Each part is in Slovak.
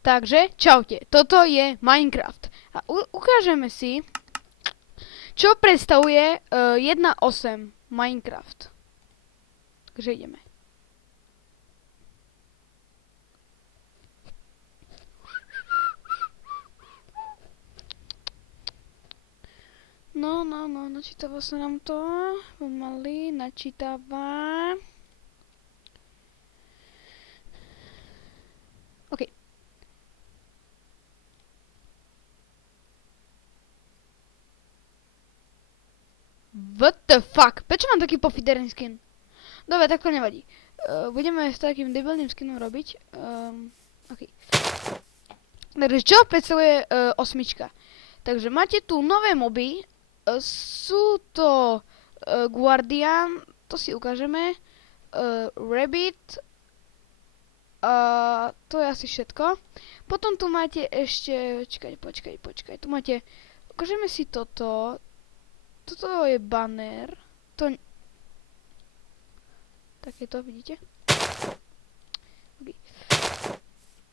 Takže, čaute, toto je Minecraft. A ukážeme si, čo predstavuje 1.8 Minecraft. Takže ideme. No, načítava sa nám to. Pomaly, načítava. OK. What the fuck? Prečo mám taký pofiderný skin? Dobre, tak to nevadí. Budeme s takým debilným skinom robiť. OK. Takže čo predstavuje osmička? Takže máte tu nové moby. Sú to Guardian, to si ukážeme. Rabbit. To je asi všetko. Potom tu máte ešte... Počkaj. Tu máte... Ukážeme si toto. Toto je banner. To... Takéto, vidíte? Okay.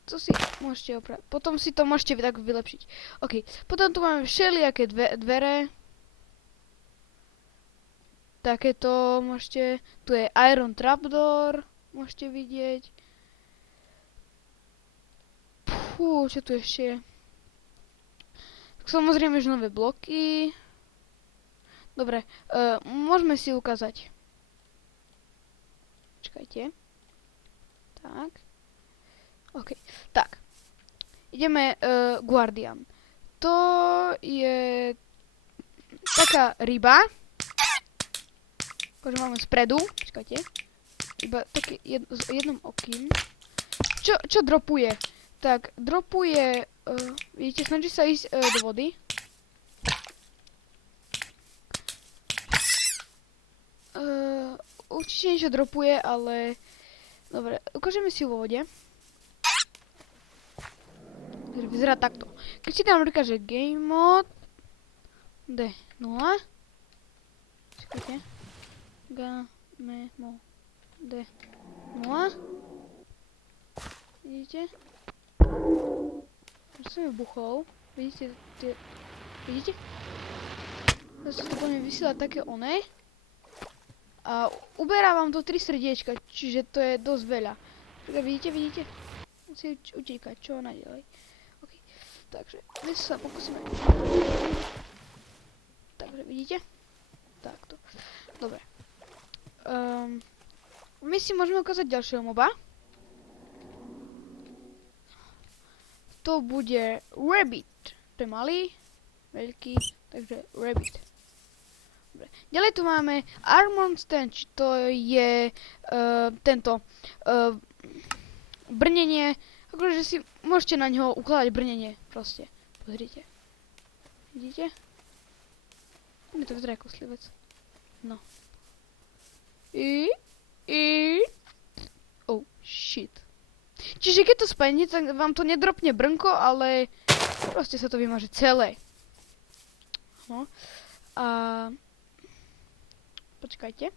To si môžete opraviť. Potom si to môžete tak vylepšiť. OK. Potom tu máme všelijaké dvere. Takéto môžete... Tu je Iron Trapdoor. Môžete vidieť. Fú, čo tu ešte je? Samozrejme, že nové bloky. Dobre, môžeme si ukázať. Počkajte. Tak. OK. Tak. Ideme Guardian. To je taká ryba. Akože máme spredu. Počkajte. Iba taký s jednom okým. Čo dropuje? Tak, dropuje... vidíte, snaží sa ísť do vody. Určite niečo dropuje, ale... Dobre, ukážeme si vo vode. Takže vyzerá takto. Keď si tam napríklad, že game mode D0. Čakajte. Game mode D0. Vidíte? Už som vybuchol. Vidíte? Vidíte? Zase to po mne vysiela také oné. A uberá vám to 3 srdiečka, čiže to je dosť veľa. Vidíte? Musí utíkať, čo naďalej. OK. Takže, my sa pokúsime. Takže, vidíte? Takto. Dobre. My si môžeme ukázať ďalšieho moba. To bude Rabbit. To je malý, veľký, takže Rabbit. Dobre. Ďalej tu máme Armor Stand, to je tento brnenie, akože si môžete na ňo ukladať brnenie, proste. Pozrite. Vidíte? Mne to vyzerá ako slivec. No. Oh, shit. Čiže keď to spajne, tak vám to nedropne brnko, ale proste sa to vymaže celé. No. A... Počkajte.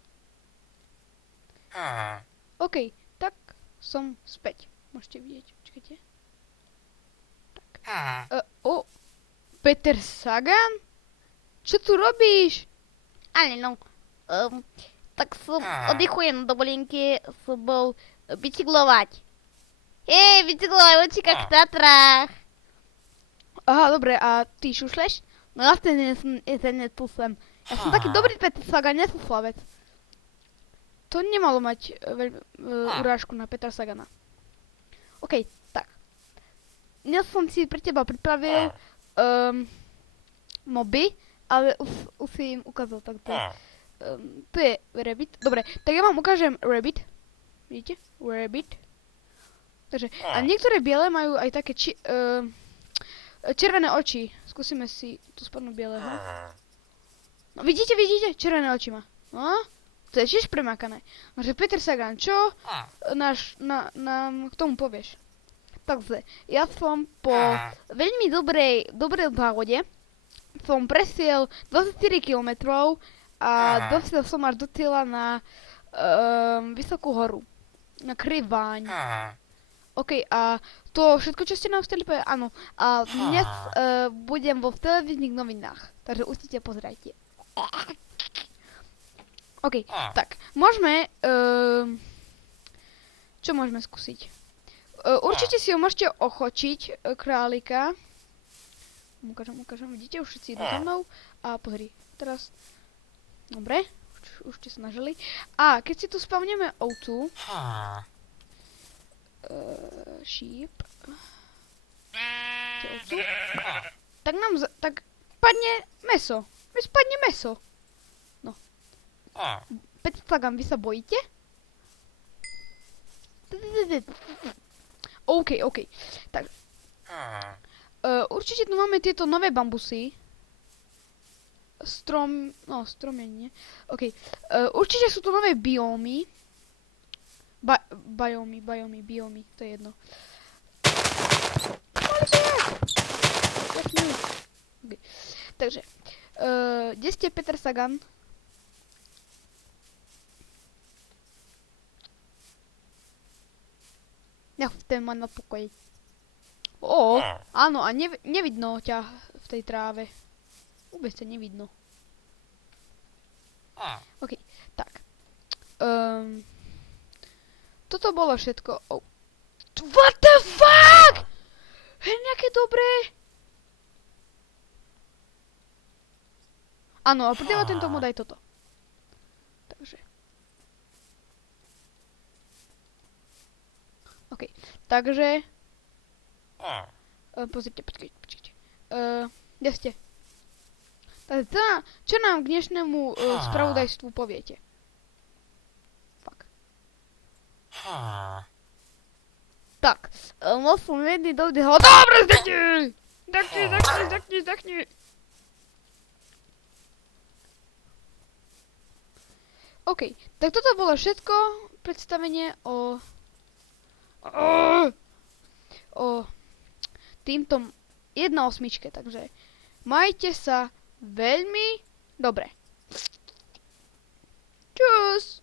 OK, tak som späť. Môžete vidieť, počkajte. Tak. Peter Sagan? Čo tu robíš? Ale no, tak som oddychujem na dovolenke, som bol bicyklovať. Bicyklovať očíka v Tatrách. Aha, dobre, a ty šušleš? No ja ten tu sem. Ja som taký dobrý Peter Sagan, nie som slavec. To nemalo mať urážku na Petra Sagana. OK, tak. Ja som si pre teba pripravil moby, ale už si im ukázal takto. Tu je Rabbit. Dobre, tak ja vám ukážem Rabbit. Vidíte? Rabbit. Takže, a niektoré biele majú aj také červené oči. Skúsime si tu spadnúť bieleho. No vidíte? Červené oči má. No, to je tiež premakané. Takže Peter Sagan, čo nám k tomu povieš? Takže, ja som po veľmi dobrej závode som presiel 24 km a dosiel som až do cieľa na vysokú horu. Na Kriváň. OK, a to všetko, čo ste nám chceli povedať, áno. A dnes budem vo televíznych novinách, takže určite pozerajte. OK, tak, môžeme... čo môžeme skúsiť? Určite si ho môžete ochočiť, králika. Ukážem, vidíte, už všetci idú za mnou. A pozri, teraz... Dobre, už ste sa nažili. A keď si tu spavneme ovcu... sheep... ovcu... Tak nám tak padne meso. Spadne meso. No. Petcagam, vy sa bojíte? OK. Tak. Určite tu máme tieto nové bambusy. Stromy nie. OK. Určite sú tu nové biómy. Biomy, to je jedno. Okay. Takže, kde ste, Peter Sagan? Nechcem ma na pokoj. Áno, a nevidno ťa v tej tráve. Vôbec ťa nevidno. OK, tak. Toto bolo všetko. What the fuck? Nejaké dobré. Áno, a pridáva tento mod aj toto. Takže. OK, takže... pozrite, počkajte. Kde ste? Takže čo nám k dnešnému spravodajstvu poviete? Fuck. Tak, mal som jedný dobrý... Dobre, zdechni! OK, tak toto bolo všetko predstavenie o týmto 1.8, takže majte sa veľmi dobre. Čus!